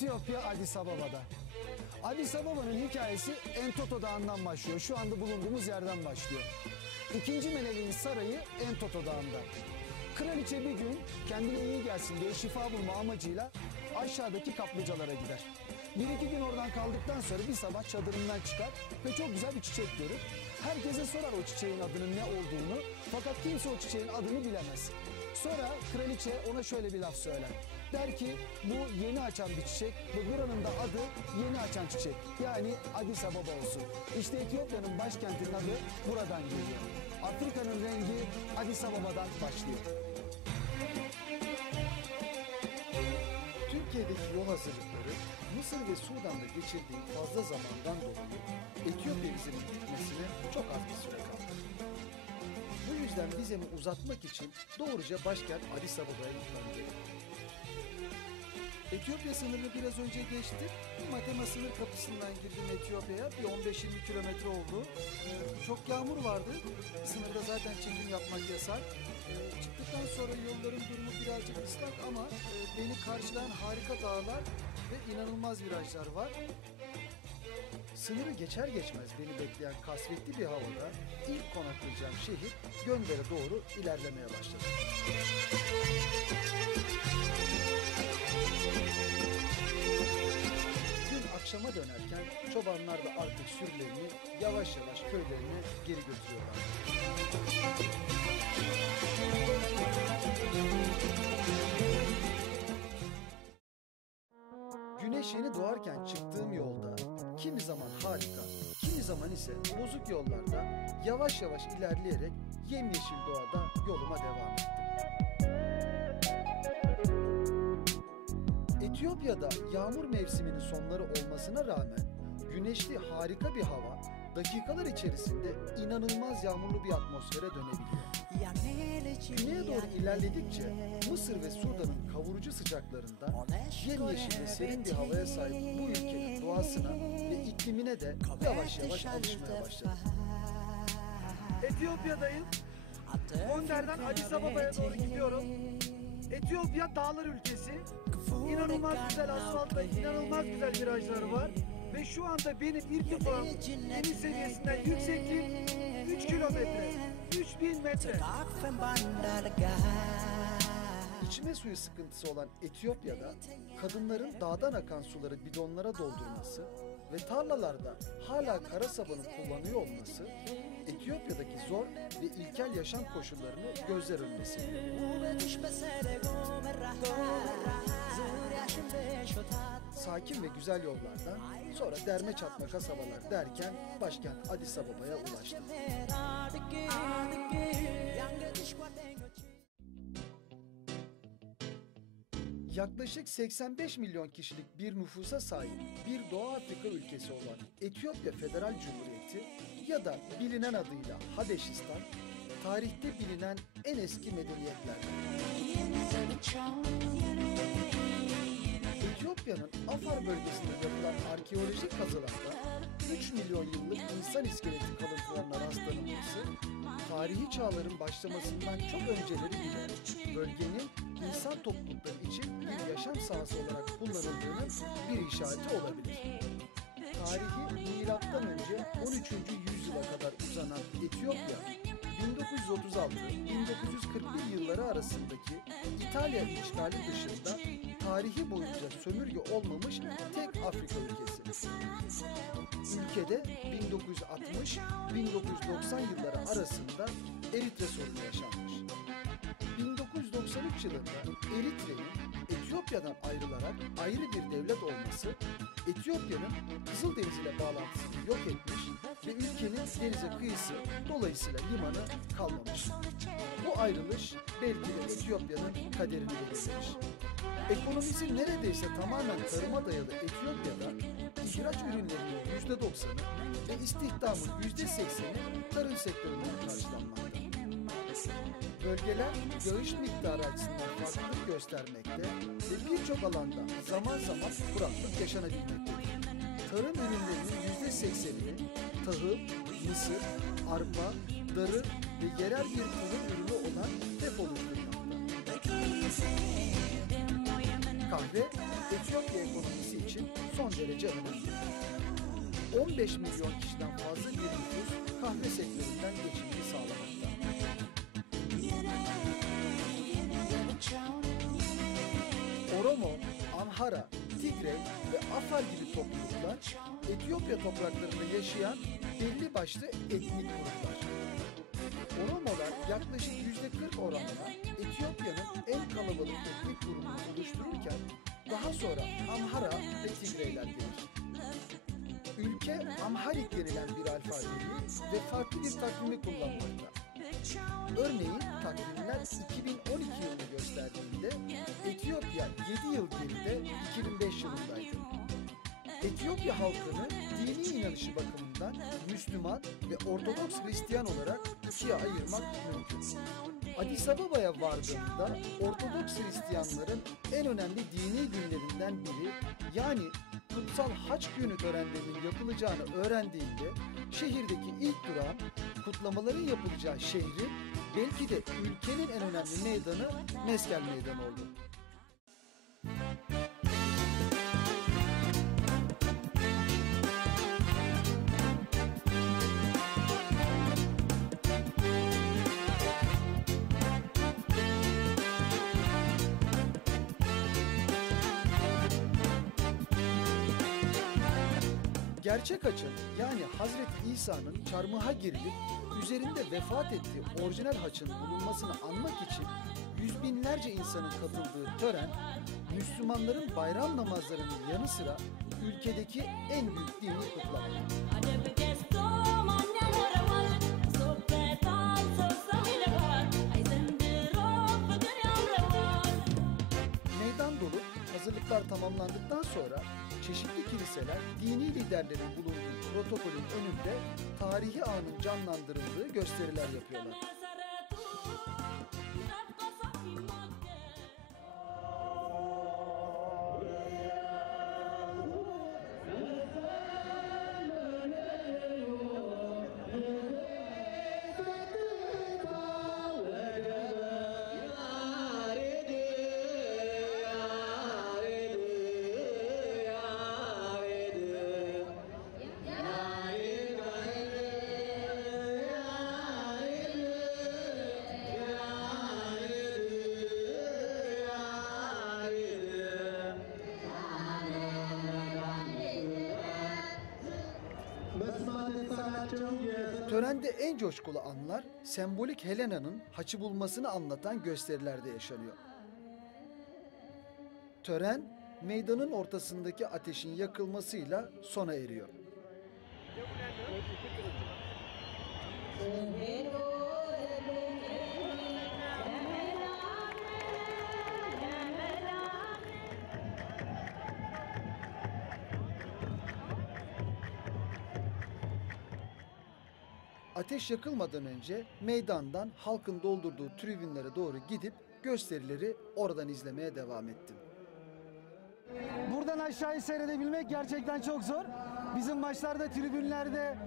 Etiyopya Addis Ababa'da. Addis Ababa'nın hikayesi Entoto Dağı'ndan başlıyor. Şu anda bulunduğumuz yerden başlıyor. İkinci Meleğin sarayı Entoto Dağı'nda. Kraliçe bir gün kendine iyi gelsin diye şifa bulma amacıyla aşağıdaki kaplıcalara gider. Bir iki gün oradan kaldıktan sonra bir sabah çadırından çıkar ve çok güzel bir çiçek görür. Herkese sorar o çiçeğin adının ne olduğunu, fakat kimse o çiçeğin adını bilemez. Sonra kraliçe ona şöyle bir laf söyler. Der ki bu yeni açan bir çiçek ve buranın da adı yeni açan çiçek. Yani Addis Ababa olsun. İşte Etiyopya'nın başkentinin adı buradan geliyor. Afrika'nın rengi Addis Ababa'dan başlıyor. Türkiye'deki yol hazırlıkları Mısır ve Sudan'da geçirdiği fazla zamandan dolayı Etiyopya vizinin bitmesine çok az bir süre kaldı. Bu yüzden vizemi uzatmak için doğruca başkent Addis Ababa'ya gitmem gerekti. Etiyopya sınırını biraz önce geçtim. Matema sınır kapısından girdim Etiyopya'ya. Bir 15-20 kilometre oldu. Çok yağmur vardı. Sınırda zaten çekim yapmak yasak. Çıktıktan sonra yolların durumu birazcık ıslak ama beni karşılayan harika dağlar ve inanılmaz virajlar var. Sınırı geçer geçmez beni bekleyen kasvetli bir havada ilk konaklayacağım şehir Gönder'e doğru ilerlemeye başladı. Gün akşama dönerken çobanlar da artık sürülerini yavaş yavaş köylerine geri götürüyorlar. Güneş yeni doğarken çıktığım yolda kimi zaman harika, kimi zaman ise bozuk yollarda yavaş yavaş ilerleyerek yemyeşil doğada yoluma devam ettim. Etiyopya'da yağmur mevsiminin sonları olmasına rağmen güneşli harika bir hava dakikalar içerisinde inanılmaz yağmurlu bir atmosfere dönebiliyor. Güneye doğru ilerledikçe Mısır ve Sudan'ın kavurucu sıcaklarında yemyeşil ve serin bir havaya sahip bu ülkenin doğasına ve iklimine de yavaş yavaş alışmaya başladım. Etiyopya'dayım. Gondar'dan Addis Ababa'ya doğru gidiyorum. Etiyopya dağlar ülkesi. İnanılmaz güzel asfaltla inanılmaz güzel virajları var. Ve şu anda benim irtifam deniz seviyesinden yüksekliğim 3 kilometre, 3000 metre. İçme suyu sıkıntısı olan Etiyopya'da kadınların dağdan akan suları bidonlara doldurması ve tarlalarda hala kara sabunu kullanıyor olması Etiyopya'daki zor ve ilkel yaşam koşullarını gözler önüne seriyor. Sakin ve güzel yollardan sonra derme çatma kasabalar derken başkent Addis Ababa'ya ulaştım. Yaklaşık 85 milyon kişilik bir nüfusa sahip bir Doğu Afrika ülkesi olan Etiyopya Federal Cumhuriyeti ya da bilinen adıyla Habeşistan, tarihte bilinen en eski medeniyetlerden. Etiyopya'nın Afar bölgesinde yapılan arkeolojik kazılarda 3 milyon yıllık insan iskeleti kalıntılarına rastlanılması, tarihi çağların başlamasından çok önceleri bile bölgenin insan toplulukları için bir yaşam sahası olarak kullanıldığının bir işareti olabilir. Tarihi milattan önce 13. yüzyıla kadar uzanan Etiyopya, 1936-1941 yılları arasındaki İtalya işgali dışında tarihi boyunca sömürge olmamış tek Afrika ülkesi. Ülkede 1960-1990 yılları arasında Eritre sorunu yaşanmış. 1993 yılında Eritre'nin Etiyopya'dan ayrılarak ayrı bir devlet olması, Etiyopya'nın Kızıldeniz ile bağlantısını yok etmiş ve ülkenin denize kıyısı dolayısıyla limanı kalmamış. Bu ayrılış belki de Etiyopya'nın kaderini belirlemiş. Ekonomisi neredeyse tamamen tarıma dayalı Etiyopya'da ihraç ürünlerinin %90'ı ve istihdamın %80'i tarım sektöründen karşılanmakta. Bölgeler yağış miktarı açısından farklılık göstermekte ve birçok alanda zaman zaman kuraklık yaşanabilmektedir. Tarım ürünlerinin %80'ini tahıl, mısır, arpa, darı ve yerel bir tahıl ürünü olan tef oluşturmakta. Kahve, Etiyopya ekonomisi son derece önemli. 15 milyon kişiden fazla bir nüfus kahve sektöründen geçimini sağlamakta. Oromo, Amhara, Tigray ve Afar gibi topluluklar Etiyopya topraklarında yaşayan belli başlı etnik gruplar. Oromolar yaklaşık %40 oranında Etiyopya'nın en kalabalık etnik grubunu oluştururken daha sonra Amhara ve Tigrayler gelir. Ülke Amharik denilen bir alfabeyi ve farklı bir takvimi kullanmakta. Örneğin takvimler 2012 yılını gösterdiğinde Etiyopya 7 yıl geride 2005 yılındaydı. Etiyopya halkını dini inanışı bakımından Müslüman ve Ortodoks Hristiyan olarak ikiye ayırmak mümkün. Addis Ababa'ya vardığımda Ortodoks Hristiyanların en önemli dini günlerinden biri, yani kutsal haç günü törenlerinin yapılacağını öğrendiğimde şehirdeki ilk durağım kutlamaların yapılacağı şehrin, belki de ülkenin en önemli meydanı Meskel Meydanı oldu. Gerçek haçın, yani Hazreti İsa'nın çarmıha gerilip üzerinde vefat ettiği orijinal haçın bulunmasını anmak için yüz binlerce insanın katıldığı tören, Müslümanların bayram namazlarının yanı sıra ülkedeki en büyük dini kutlama. Meydan dolup hazırlıklar tamamlandıktan sonra çeşitli kiliseler dini liderlerin bulunduğu protokolün önünde tarihi anın canlandırıldığı gösteriler yapıyorlar. Törende en coşkulu anlar sembolik Helena'nın haçı bulmasını anlatan gösterilerde yaşanıyor. Tören meydanın ortasındaki ateşin yakılmasıyla sona eriyor. Ateş yakılmadan önce meydandan halkın doldurduğu tribünlere doğru gidip gösterileri oradan izlemeye devam ettim. Buradan aşağıyı seyredebilmek gerçekten çok zor. Bizim maçlarda tribünlerde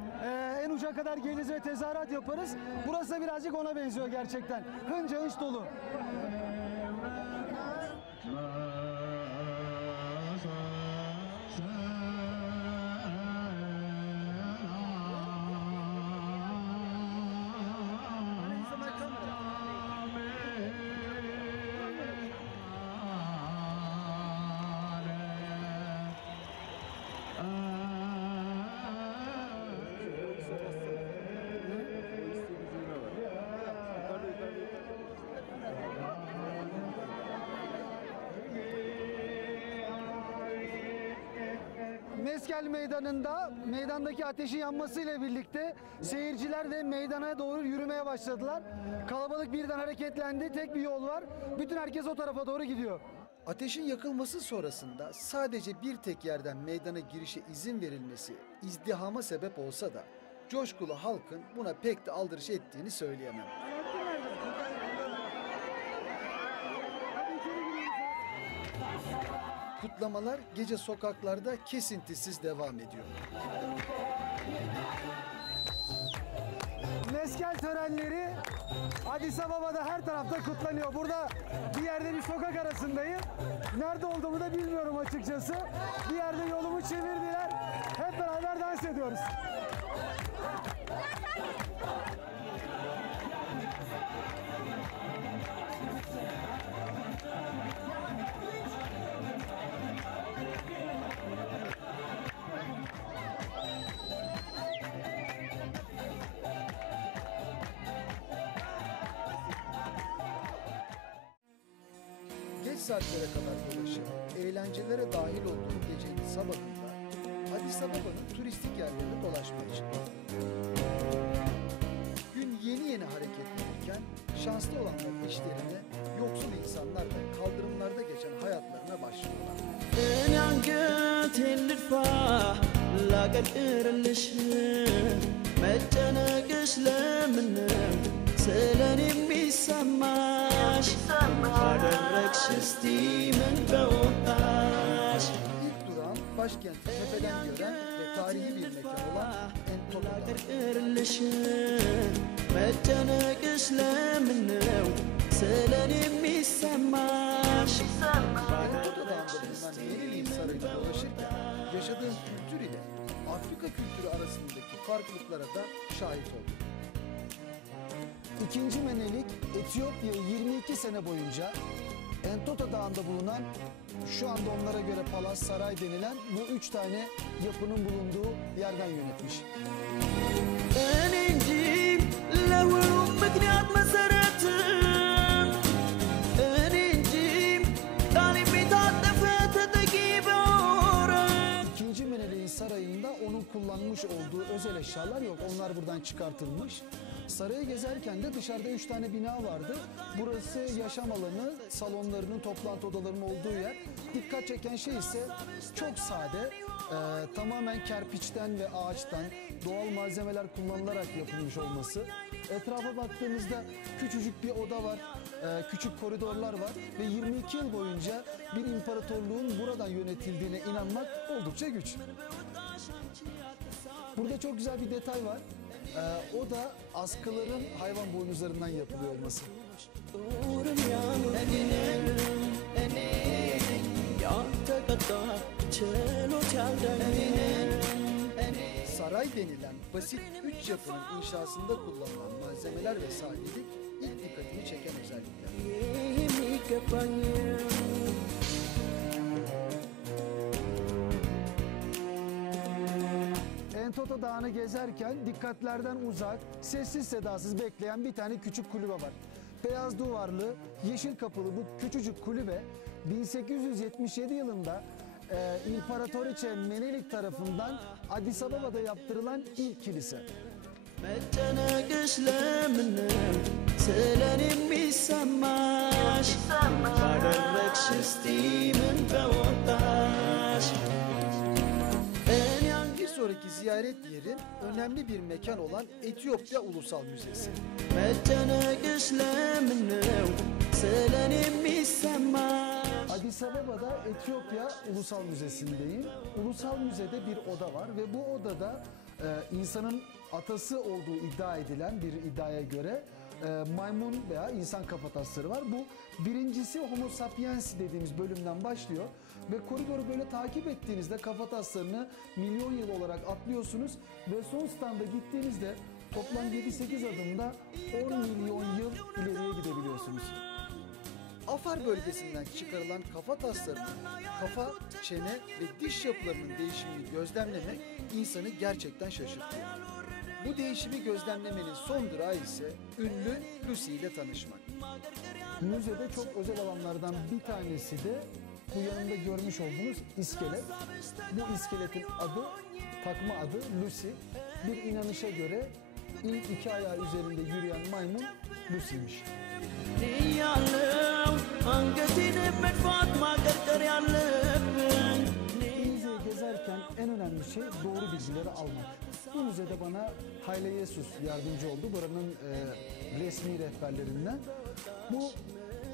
en uca kadar geliriz ve tezahürat yaparız. Burası birazcık ona benziyor gerçekten. Hınca hınç dolu. Meskel Meydanı'nda meydandaki ateşin yanmasıyla birlikte seyirciler de meydana doğru yürümeye başladılar. Kalabalık birden hareketlendi. Tek bir yol var. Bütün herkes o tarafa doğru gidiyor. Ateşin yakılması sonrasında sadece bir tek yerden meydana girişe izin verilmesi izdihama sebep olsa da coşkulu halkın buna pek de aldırış ettiğini söyleyemem. Kutlamalar gece sokaklarda kesintisiz devam ediyor. Meskel törenleri Addis Ababa'da her tarafta kutlanıyor. Burada bir yerde bir sokak arasındayım. Nerede olduğumu da bilmiyorum açıkçası. Bir yerde yolumu çevirdiler. Hep beraber dans ediyoruz. Geç saatlere kadar dolaşıp eğlencelere dahil olduğu gecenin sabahında Addis Ababa'nın turistik yerlerini dolaşmaya çıktı. Gün yeni yeni hareketlenirken şanslı olanlar işlerine, yoksul insanlar da kaldırımlarda geçen hayatlarına başlıyorlar. እኔ አንገቴን ልድፋ ላቀርቅርልሽ መጨነቅሽ ለምንም ስለኔ የሚሰማሽ አደረግሽ እስቲ ምን በወጣሽ İlk durağın başkenti tepeden gören ve tarihi bir mekan olan Entoto Dağı. ላቀርቅርልሽ መጨነቅሽ ለምነው ስለኔ የሚሰማሽ Entoto Dağı'nda bulunan Melili Sarayı'nda dolaşırken yaşadığın kültür ile Afrika kültürü arasındaki farklılıklara da şahit olduk. İkinci Menelik, Etiyopya'yı 22 sene boyunca Entoto Dağı'nda bulunan, şu anda onlara göre palas, saray denilen bu 3 tane yapının bulunduğu yerden yönetmiş. እኔ እንጂ ለሁሉም ምክንያት መሰረት እኔ እንጂ ቃል የሚታጠፈ ተጠቂ በወረት İkinci Menelik'in sarayında onun kullanmış olduğu özel eşyalar yok. Onlar buradan çıkartılmış. Sarayı gezerken de dışarıda 3 tane bina vardı. Burası yaşam alanı, salonlarının, toplantı odalarının olduğu yer. Dikkat çeken şey ise çok sade, tamamen kerpiçten ve ağaçtan doğal malzemeler kullanılarak yapılmış olması. Etrafa baktığımızda küçücük bir oda var, küçük koridorlar var ve 22 yıl boyunca bir imparatorluğun buradan yönetildiğine inanmak oldukça güç. Burada çok güzel bir detay var. O da askıların hayvan boynuzlarından yapılıyor olması. ጦርም ያኑረኝም እኔ ያልተቀጣ ችሎት ያልዳኝም እኔ Saray denilen basit 3 yapının inşasında kullanılan malzemeler ve sadelik ilk dikkatimi çeken özellikler. የሚገባኝም Entoto Dağı'nı gezerken dikkatlerden uzak, sessiz sedasız bekleyen bir tane küçük kulübe var. Beyaz duvarlı, yeşil kapılı bu küçücük kulübe 1877 yılında İmparatoriçe Menelik tarafından Addis Ababa'da yaptırılan ilk kilise. መጨነቅሽ ለምንም ስለኔ የሚሰማሽ ባደረግሽ እስቲ ምን በወጣሽ እኔ Bir sonraki ziyaret yerim önemli bir mekan olan Etiyopya Ulusal Müzesi. መጨነቅሽ ለምነው ስለኔ የሚሰማሽ Addis Ababa'da Etiyopya Ulusal Müzesi'ndeyim. Ulusal Müze'de bir oda var ve bu odada insanın atası olduğu iddia edilen bir iddiaya göre maymun veya insan kafatasları var. Bu birincisi Homo sapiens dediğimiz bölümden başlıyor ve koridoru böyle takip ettiğinizde kafataslarını milyon yıl olarak atlıyorsunuz ve son standa gittiğinizde toplam 7-8 adımda 10 milyon yıl ileriye gidebiliyorsunuz. Afar bölgesinden çıkarılan kafa taslarının kafa, çene ve diş yapılarının değişimini gözlemlemek insanı gerçekten şaşırtıyor. Bu değişimi gözlemlemenin son durağı ise ünlü Lucy ile tanışmak. Müzede çok özel alanlardan bir tanesi de bu yanımda görmüş olduğunuz iskelet. Bu iskeletin adı, takma adı Lucy. Bir inanışa göre ilk 2 ayağı üzerinde yürüyen maymun Lucy'ymiş. ያለው አንገቴን መድፋት ማቀርቀር ያለብኝ Müzeyi gezerken en önemli şey doğru bilgileri almak. Bu müzede bana Haile Yesus yardımcı oldu. Buranın resmi rehberlerinden. Bu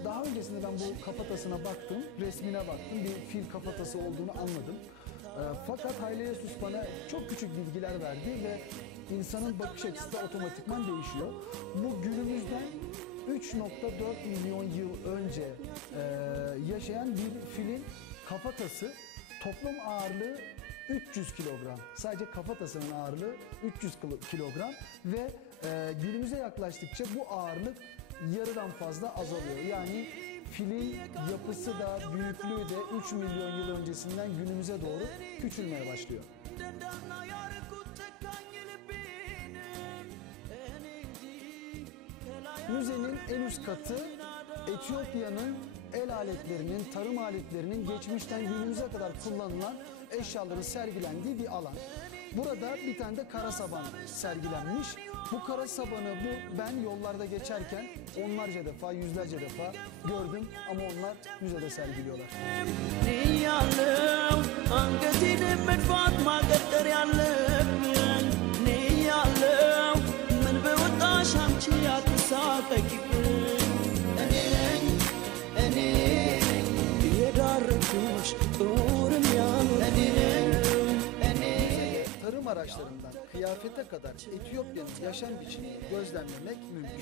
daha öncesinde ben bu kafatasına baktım, resmine baktım. Bir fil kafatası olduğunu anladım. Fakat Haile Yesus bana çok küçük bilgiler verdi ve insanın bakış açısı da otomatikman değişiyor. Bu günümüzden 3,4 milyon yıl önce yaşayan bir filin kafatası, toplam ağırlığı 300 kilogram. Sadece kafatasının ağırlığı 300 kilogram ve günümüze yaklaştıkça bu ağırlık yarıdan fazla azalıyor. Yani filin yapısı da büyüklüğü de 3 milyon yıl öncesinden günümüze doğru küçülmeye başlıyor. Müzenin en üst katı Etiyopya'nın el aletlerinin, tarım aletlerinin geçmişten günümüze kadar kullanılan eşyaların sergilendiği bir alan. Burada bir tane de kara saban sergilenmiş. Bu kara sabanı ben yollarda geçerken onlarca defa, yüzlerce defa gördüm ama onlar müzede sergiliyorlar. Tarım araçlarından kıyafete kadar Etiyopya'nın yaşam biçimini gözlemlemek mümkün.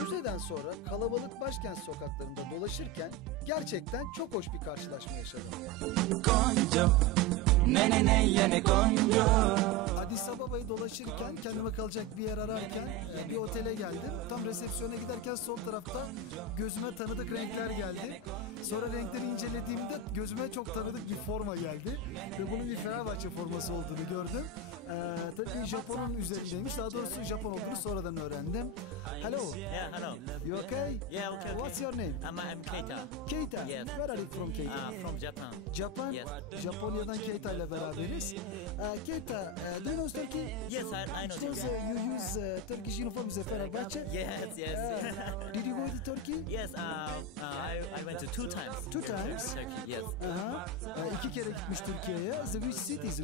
Müzeden sonra kalabalık başkent sokaklarında dolaşırken gerçekten çok hoş bir karşılaşma yaşadım. Addis Ababa'yı dolaşırken kendime kalacak bir yer ararken bir otele geldim. Tam resepsiyona giderken sol tarafta gözüme tanıdık renkler geldi. Sonra renkleri incelediğimde gözüme çok tanıdık bir forma geldi. Ve bunun bir Fenerbahçe forması olduğunu gördüm. Tabii Japon'un üzerindeymiş. Daha doğrusu Japon olduğunu sonradan öğrendim. Hello. Yeah, hello. You okay? Yeah, okay. What's your name? I'm Keita. Keita. Yes. Where are you from, Keita? From Japan. Japan. Yes. Japonya'dan Keita ile beraberiz. Keita, do you know Turkey? Yes, I know Because Turkey. you use Turkish uniform as a Fenerbahçe. Yes. Did you go to Turkey? Yes, I went to two times. Two times? Turkey, yes. İki kere gitmiş Türkiye'ye. So which cities?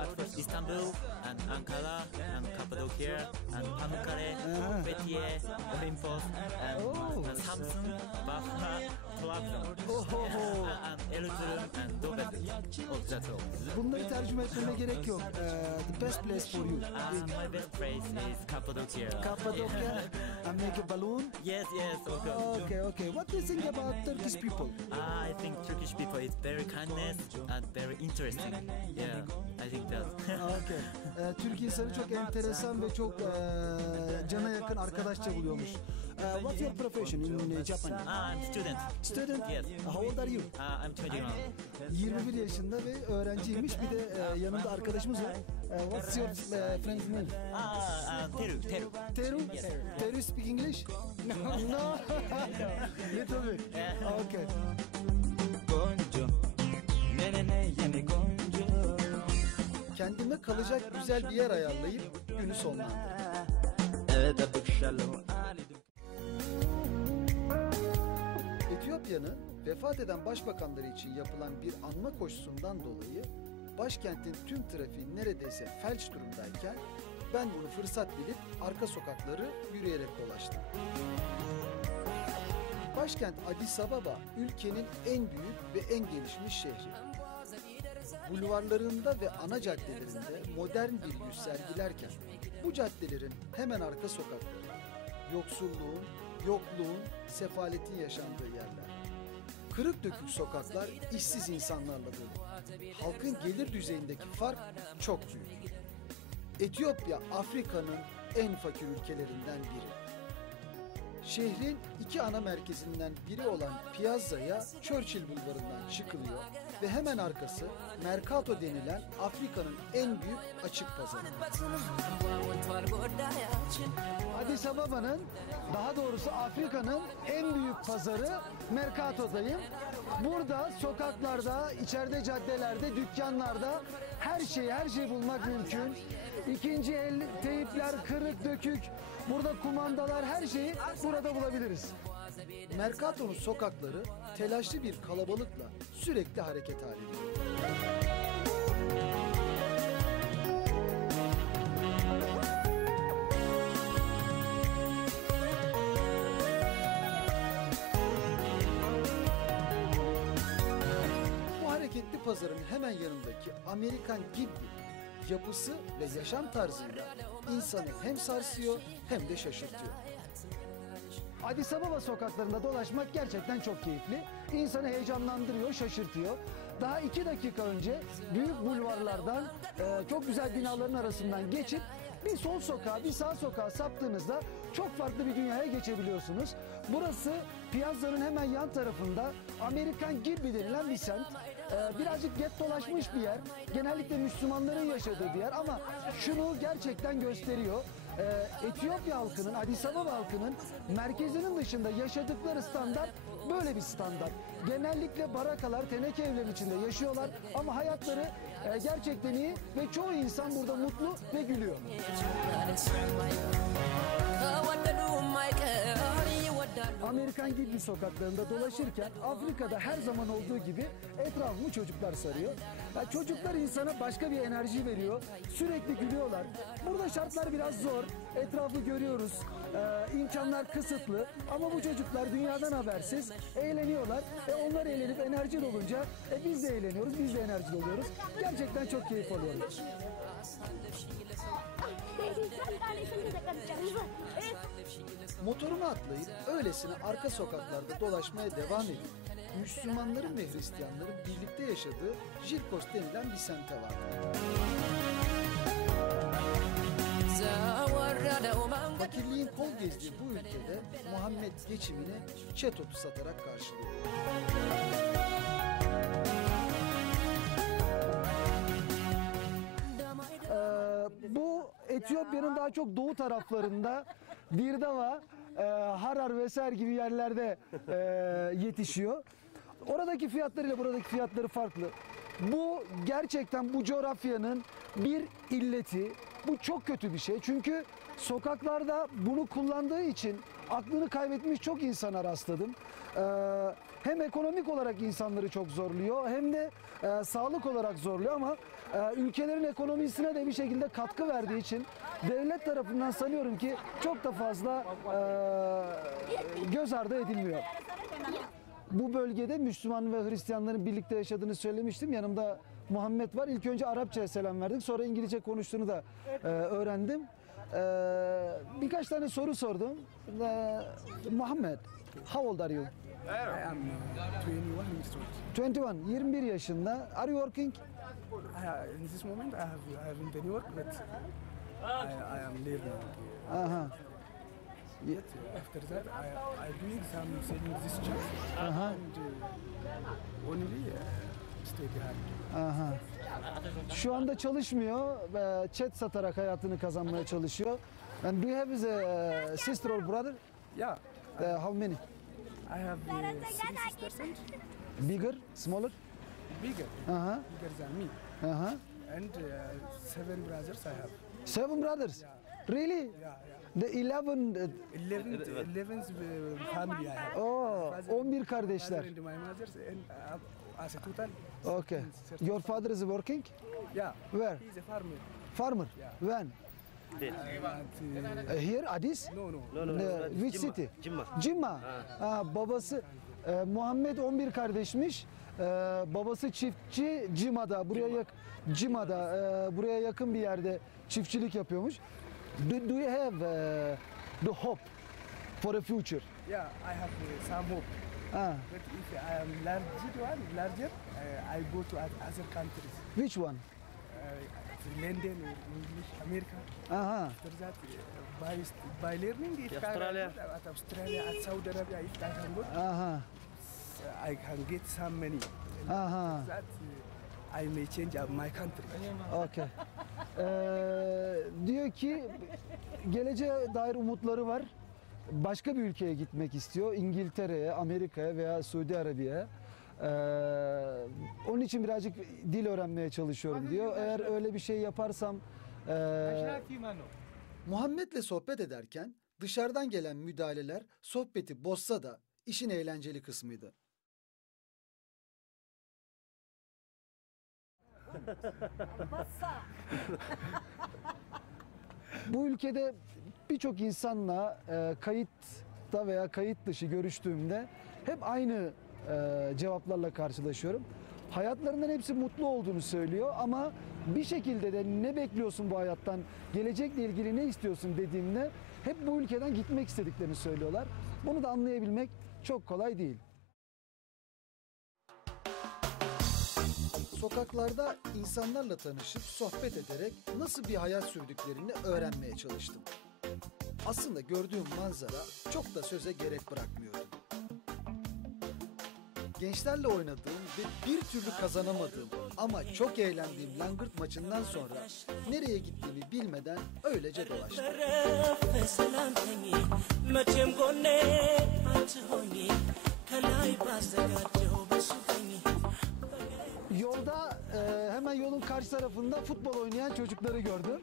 At first Istanbul and Ankara and Cappadocia and Pamukkale, Fethiye, Olympus and Samsun, Bafra, Trabzon and Erzurum and Dobeze. Oh, that's all. Bunları tercüme etmeme gerek yok. The best place for you. My best place is Cappadocia. Cappadocia. And make a balloon. Yes, Okay. What do you think about Turkish people? I think Turkish people is very kindness and very interesting. Yeah, I think that. Okay. Türk insanı çok enteresan ve çok cana yakın arkadaşça buluyormuş. What's your profession in Japan? I'm student. Student? Yes. How old are you? I'm 21. 21 yaşında ve öğrenciymiş. Bir de yanında arkadaşımız var. What's your friend's name? Teru. Teru? Teru speak English? No. Little bit. Okay. Kendime kalacak güzel bir yer ayarlayıp günü sonlandırdım. Etiyopya'nın vefat eden başbakanları için yapılan bir anma koşusundan dolayı başkentin tüm trafiği neredeyse felç durumdayken ben bunu fırsat bilip arka sokakları yürüyerek dolaştım. Başkent Addis Ababa ülkenin en büyük ve en gelişmiş şehri. Bulvarlarında ve ana caddelerinde modern bir yüz sergilerken bu caddelerin hemen arka sokakları yoksulluğun, yokluğun, sefaletin yaşandığı yerler. Kırık dökük sokaklar işsiz insanlarla dolu. Halkın gelir düzeyindeki fark çok büyük. Etiyopya Afrika'nın en fakir ülkelerinden biri. Şehrin iki ana merkezinden biri olan Piazza'ya Churchill Bulvarı'ndan çıkılıyor ve hemen arkası Mercato denilen Afrika'nın en büyük açık pazarı. Addis Ababa'nın, daha doğrusu Afrika'nın en büyük pazarı Mercato'dayım. Burada sokaklarda, içeride caddelerde, dükkanlarda her şeyi bulmak mümkün. İkinci el teyipler, kırık dökük, burada kumandalar, her şeyi burada bulabiliriz. Mercato'nun sokakları telaşlı bir kalabalıkla sürekli hareket halinde. Adapazarı'nın hemen yanındaki Amerikan Gibbi yapısı ve yaşam tarzıyla insanı hem sarsıyor hem de şaşırtıyor. Addis Ababa sokaklarında dolaşmak gerçekten çok keyifli. İnsanı heyecanlandırıyor, şaşırtıyor. Daha 2 dakika önce büyük bulvarlardan, çok güzel binaların arasından geçip bir sol sokağa, bir sağ sokağa saptığınızda çok farklı bir dünyaya geçebiliyorsunuz. Burası piyazzanın hemen yan tarafında Amerikan Gibbi denilen bir semt. Birazcık gettolaşmış bir yer. Genellikle Müslümanların yaşadığı bir yer ama şunu gerçekten gösteriyor. Etiyopya halkının, Addis Ababa halkının merkezinin dışında yaşadıkları standart böyle bir standart. Genellikle barakalar, teneke evlerin içinde yaşıyorlar ama hayatları gerçekten iyi ve çoğu insan burada mutlu ve gülüyor. Amerikan Gibbi sokaklarında dolaşırken Afrika'da her zaman olduğu gibi etrafımı çocuklar sarıyor. Yani çocuklar insana başka bir enerji veriyor. Sürekli gülüyorlar. Burada şartlar biraz zor. Etrafı görüyoruz. İmkanlar kısıtlı. Ama bu çocuklar dünyadan habersiz. Eğleniyorlar. Onlar eğlenip enerjili olunca biz de eğleniyoruz. Biz de enerjili oluyoruz. Gerçekten çok keyif alıyoruz. Motoruma atlayıp öylesine arka sokaklarda dolaşmaya devam edip Müslümanların ve Hristiyanların birlikte yaşadığı Jirkos denilen bir semte vardı. Fakirliğin kol gezdiği bu ülkede Muhammed geçimini çet otu satarak karşılıyor. Bu Etiyopya'nın daha çok doğu taraflarında Dirdava, Harar vesaire gibi yerlerde yetişiyor. Oradaki fiyatlarıyla buradaki fiyatları farklı. Bu gerçekten bu coğrafyanın bir illeti. Bu çok kötü bir şey. Çünkü sokaklarda bunu kullandığı için aklını kaybetmiş çok insana rastladım. Hem ekonomik olarak insanları çok zorluyor hem de sağlık olarak zorluyor ama ülkelerin ekonomisine de bir şekilde katkı verdiği için devlet tarafından sanıyorum ki çok da fazla göz ardı edilmiyor. Bu bölgede Müslüman ve Hristiyanların birlikte yaşadığını söylemiştim. Yanımda Muhammed var. İlk önce Arapçaya selam verdik. Sonra İngilizce konuştuğunu da öğrendim. Birkaç tane soru sordum. Muhammed, how old are you? I am 21, 21 yaşında. Are you working? in this moment, I haven't any work, but I am learning. Aha. But after that, I doing some selling this job and only study hard. Aha. Şu anda çalışmıyor. Chat satarak hayatını kazanmaya çalışıyor. And do you have a sister or brother? Yeah, How many? I have 3 sisters and Bigger, smaller? bigger, Aha. bigger than me, Aha. and 7 brothers I have. 7 brothers. Really? Yeah. The 11 11th family I have. Oh, 11 kardeşler. Father and my mother, and as a total. Okay. Your father is working? Yeah. Where? He's a farmer. Farmer. When? But, Here, Addis? no. Which city? Cimma. Babası Muhammed 11 kardeşmiş. Babası çiftçi Cima'da. Buraya yakın bir yerde çiftçilik yapıyormuş. Do you have the hope for a future? yeah, I have some hope. Ah, But if I am larger, I go to other countries, which one? London or English, America. Aha. After that, by learning, if Australia. I at Australia, at Saudi Arabia, if I can go, Aha. I can get some money. Aha. That I may change my country. Okay. Diyor ki geleceğe dair umutları var. Başka bir ülkeye gitmek istiyor. İngiltere'ye, Amerika'ya veya Suudi Arabia'ya. Onun için birazcık dil öğrenmeye çalışıyorum diyor. Eğer öyle bir şey yaparsam Muhammed'le sohbet ederken dışarıdan gelen müdahaleler sohbeti bozsa da işin eğlenceli kısmıydı. bu ülkede birçok insanla kayıtta veya kayıt dışı görüştüğümde hep aynı cevaplarla karşılaşıyorum. Hayatlarından hepsi mutlu olduğunu söylüyor ama bir şekilde de ne bekliyorsun bu hayattan, gelecekle ilgili ne istiyorsun dediğimde hep bu ülkeden gitmek istediklerini söylüyorlar. Bunu da anlayabilmek çok kolay değil. Sokaklarda insanlarla tanışıp sohbet ederek nasıl bir hayat sürdüklerini öğrenmeye çalıştım. Aslında gördüğüm manzara çok da söze gerek bırakmıyordu. Gençlerle oynadığım ve bir türlü kazanamadığım ama çok eğlendiğim langırt maçından sonra nereye gittiğimi bilmeden öylece dolaştım. Yolda hemen yolun karşı tarafında futbol oynayan çocukları gördüm.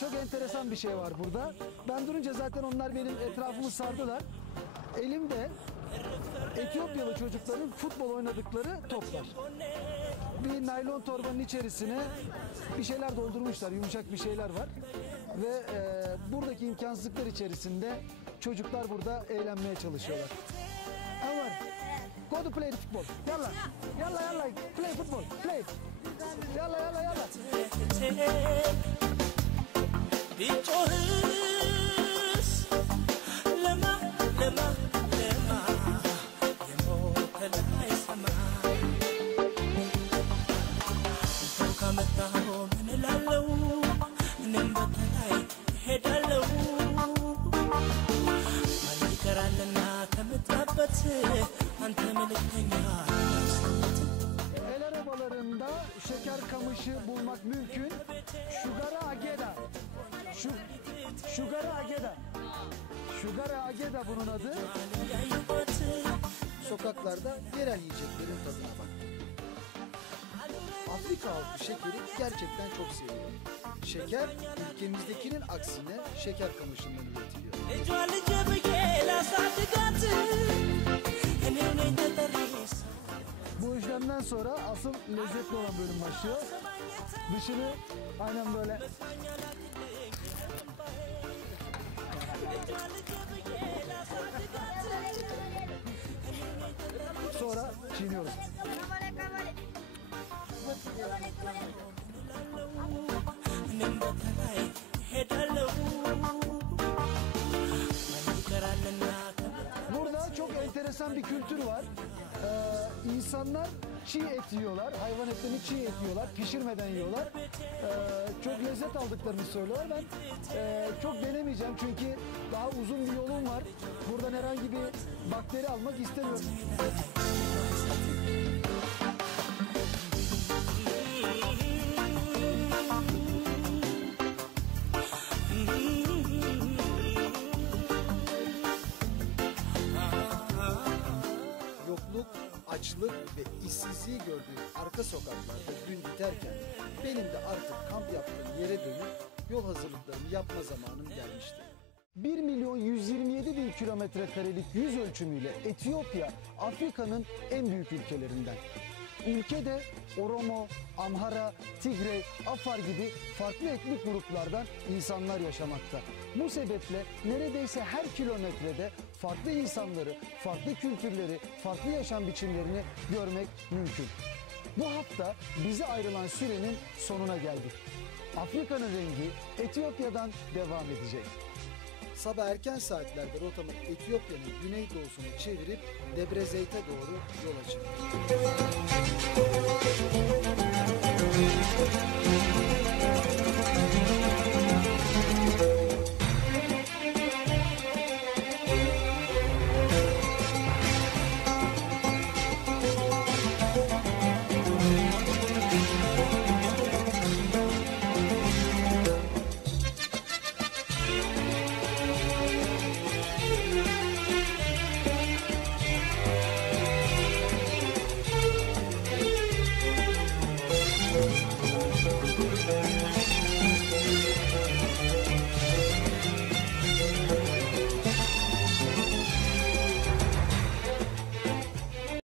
Çok enteresan bir şey var burada. Ben durunca zaten onlar benim etrafımı sardılar. Elimde Etiyopyalı çocukların futbol oynadıkları toplar. Bir naylon torbanın içerisine bir şeyler doldurmuşlar, yumuşak bir şeyler var. Ve buradaki imkansızlıklar içerisinde çocuklar burada eğlenmeye çalışıyorlar. Ama go to play the football. Yalla. Yalla yalla. Play football. Play. Yalla yalla yalla. El arabalarında şeker kamışı bulmak mümkün. Şugara Ageda. Şugara Ageda. Şugara Ageda bunun adı. Sokaklarda yerel yiyeceklerin tadına baktım. Afrika halkı şekeri gerçekten çok seviyor. Şeker ülkemizdekinin aksine şeker kamışından üretiliyor. Bu işlemden sonra asıl lezzetli olan bölüm başlıyor. Dışını aynen böyle sonra çiğniyoruz. Burada çok enteresan bir kültür var. İnsanlar çiğ et yiyorlar. Hayvan etlerini çiğ et yiyorlar. Pişirmeden yiyorlar. Çok lezzet aldıklarını söylüyorlar. Ben çok denemeyeceğim çünkü daha uzun bir yolum var. Buradan herhangi bir bakteri almak istemiyorum. Yokluk, açlık ve işsizliği gördüğüm arka sokaklarda gün biterken benim de artık kamp yaptığım yere dönüp yol hazırlıklarını yapma zamanım gelmişti. 1.127.000 kilometre karelik yüz ölçümüyle Etiyopya Afrika'nın en büyük ülkelerinden. Ülkede Oromo, Amhara, Tigray, Afar gibi farklı etnik gruplardan insanlar yaşamakta. Bu sebeple neredeyse her kilometrede farklı insanları, farklı kültürleri, farklı yaşam biçimlerini görmek mümkün. Bu hafta bize ayrılan sürenin sonuna geldik. Afrika'nın rengi Etiyopya'dan devam edecek. Sabah erken saatlerde rotamı Etiyopya'nın güneydoğusuna çevirip Debrezeyt'e doğru yola çıktım.